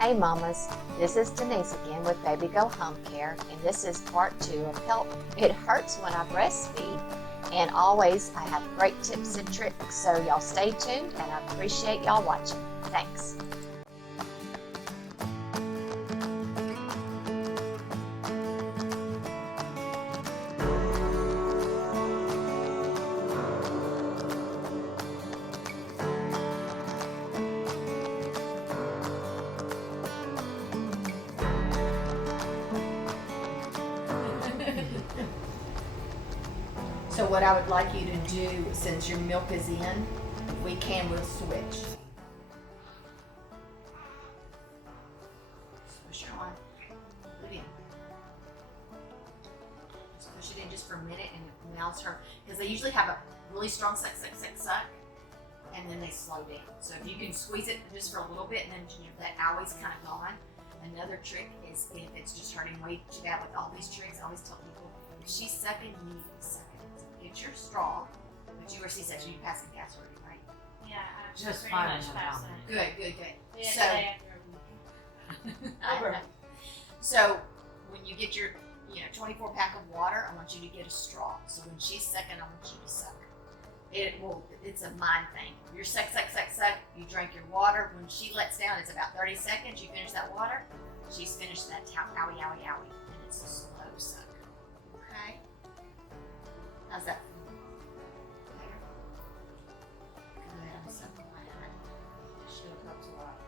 Hey mamas, this is Denise again with Baby Go Home Care, and this is part 2 of Help It Hurts When I Breastfeed. And always, I have great tips and tricks, so y'all stay tuned, and I appreciate y'all watching. Thanks. So what I would like you to do, since your milk is in, if we can, we'll switch. Push it on. Put it in. Just push it in just for a minute and it melts her. Because they usually have a really strong suck, and then they slow down. So if you can squeeze it just for a little bit and then that owie's kind of gone. Another trick is if it's just hurting way too bad with all these tricks, I always tell people, if she's sucking, you need to suck. Get your straw, but you were C-section, you're passing gas already, right? Yeah, I'm Just pretty fine much and past fine. that. Good. Yeah, So- today after So when you get your 24 pack of water, I want you to get a straw. So when she's sucking, I want you to suck. It's a mind thing. You're suck, you drink your water. When she lets down, it's about 30 seconds, you finish that water, she's finished that owie, and it's a slow suck. Okay? How's that? Better? Good, I'm so glad. Still helps a lot.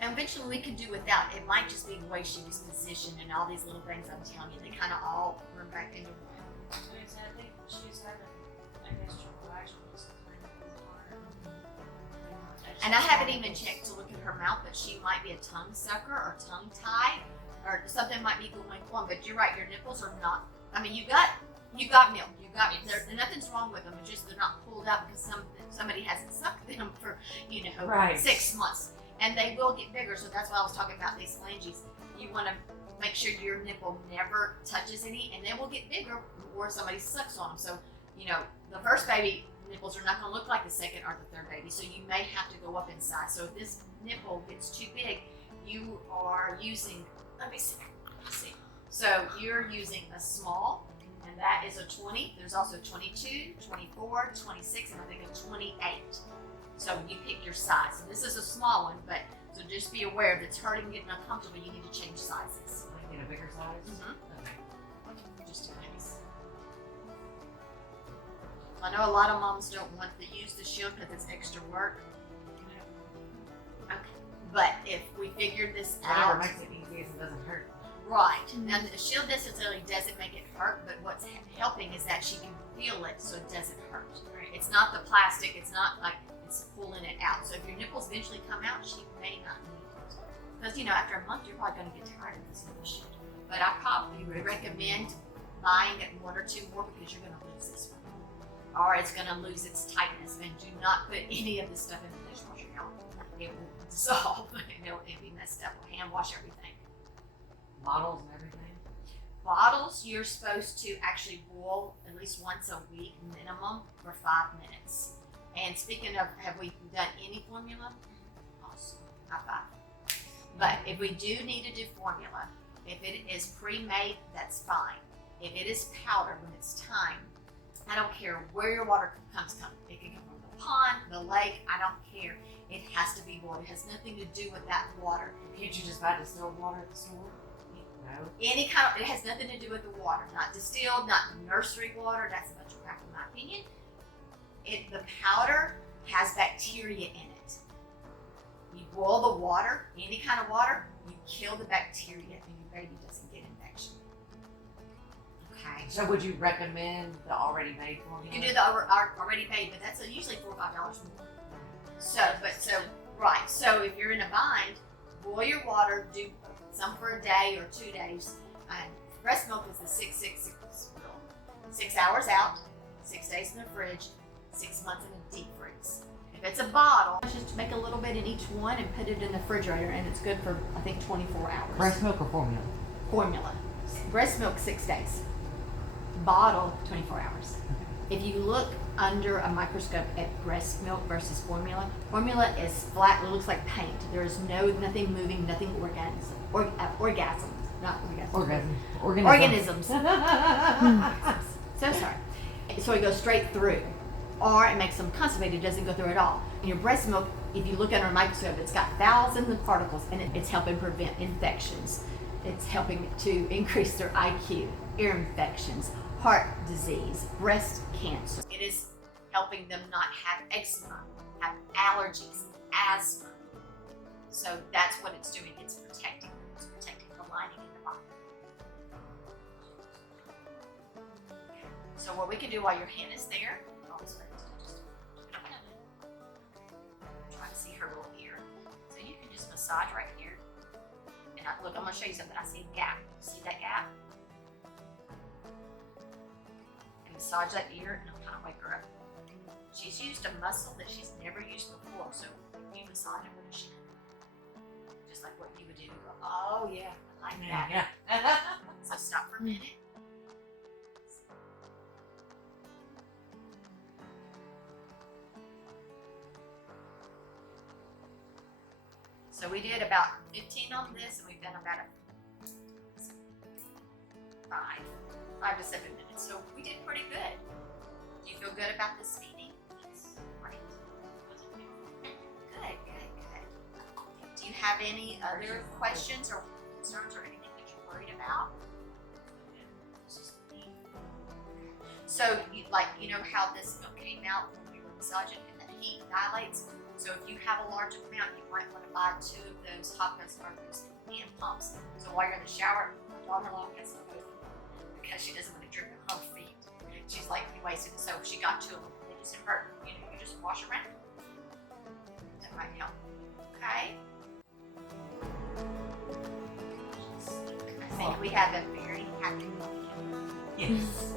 And eventually we could do without. It might just be the way she was positioned and all these little things I'm telling you. They kind of all run back into one. I think she's having, I guess, trouble actually And I haven't even checked to look at her mouth, but she might be a tongue sucker or tongue tie, or something might be going on. But you're right, your nipples are not. I mean, you got milk. Nothing's wrong with them. It's just they're not pulled up because somebody hasn't sucked them for Right. 6 months, and they will get bigger. So that's why I was talking about these phalanges. You want to make sure your nipple never touches any, and they will get bigger or somebody sucks on them. So the first baby nipples are not going to look like the second or the third baby. So you may have to go up in size. So if this nipple gets too big, you are using. Let me see. So you're using a small, and that is a 20. There's also 22, 24, 26, and I think a 28. So you pick your size. So this is a small one, but so just be aware if it's hurting, getting uncomfortable, you need to change sizes. Like in a bigger size? Mhm. Okay. Just in case. I know a lot of moms don't want to use the shield because it's extra work. Okay. But if we figured this Whatever out. makes it easy and doesn't hurt. Right. Now the shield necessarily doesn't make it hurt, but what's helping is that she can feel it so it doesn't hurt. It's not the plastic, it's not like it's pulling it out. So if your nipples eventually come out, she may not need it. Because after a month you're probably gonna get tired of this nipple shield. But I probably would recommend buying it 1 or 2 more because you're gonna lose this one. Or it's gonna lose its tightness. And do not put any of this stuff in the dishwasher, y'all. It will dissolve and it'll be messed up. We'll hand wash everything. Bottles and everything. Bottles, you're supposed to actually boil at least once a week minimum for 5 minutes. And speaking of, have we done any formula? Awesome, high five. But if we do need to do formula, if it is pre-made, that's fine. If it is powder when it's time, I don't care where your water comes from. It can come from the pond, the lake, I don't care. It has to be boiled. It has nothing to do with that water. Can't you just buy distilled water at the store? No. Any kind of, it has nothing to do with the water, not distilled, not nursery water. That's a bunch of crap in my opinion. The powder has bacteria in it. You boil the water, any kind of water, you kill the bacteria and your baby doesn't get infection. Okay. So would you recommend the already made formula? You can do the already made, but that's usually $4 or $5 more. So if you're in a bind, boil your water, do some for a day or 2 days. Breast milk is the 6-6-6 rule. 6 hours out, 6 days in the fridge, 6 months in a deep freeze. If it's a bottle, just make a little bit in each one and put it in the refrigerator, and it's good for I think 24 hours. Breast milk or formula? Formula. Breast milk 6 days. Bottle 24 hours. If you look under a microscope at breast milk versus formula, formula is flat, it looks like paint. There's nothing moving, nothing orgasms, not orgasms. Organisms. So sorry. So it goes straight through. Or it makes them constipated, it doesn't go through at all. In your breast milk, if you look under a microscope, it's got thousands of particles and it's helping prevent infections. It's helping to increase their IQ, ear infections, heart disease, breast cancer. It is helping them not have eczema, have allergies, asthma. So that's what it's doing. It's protecting them. It's protecting the lining in the body. So what we can do while your hand is there, try to see her little ear. So you can just massage right here. And look, I'm gonna show you something. I see a gap. See that gap? And massage that ear and it'll kind of wake her up. She's used a muscle that she's never used before. So if you massage it with a shin, just like what you would do. Oh yeah, I like that. Yeah. So stop for a minute. So we did about 15 on this, and we've done about 5 to 7 minutes. So we did pretty good. Do you feel good about this feeding? Yes. Great. Good. Do you have any other questions or concerns or anything that you're worried about? So, you know how this milk came out when we were massaging and the heat dilates? So if you have a large amount, you might want to buy 2 of those hot dust burners and hand pumps. So while you're in the shower, my daughter-in-law gets them both because she doesn't want to drip in her feet. She's like, you wasted it. So she got 2 of them. They just hurt. You just wash around. That might help. Okay? I think we have a very happy weekend. Yes.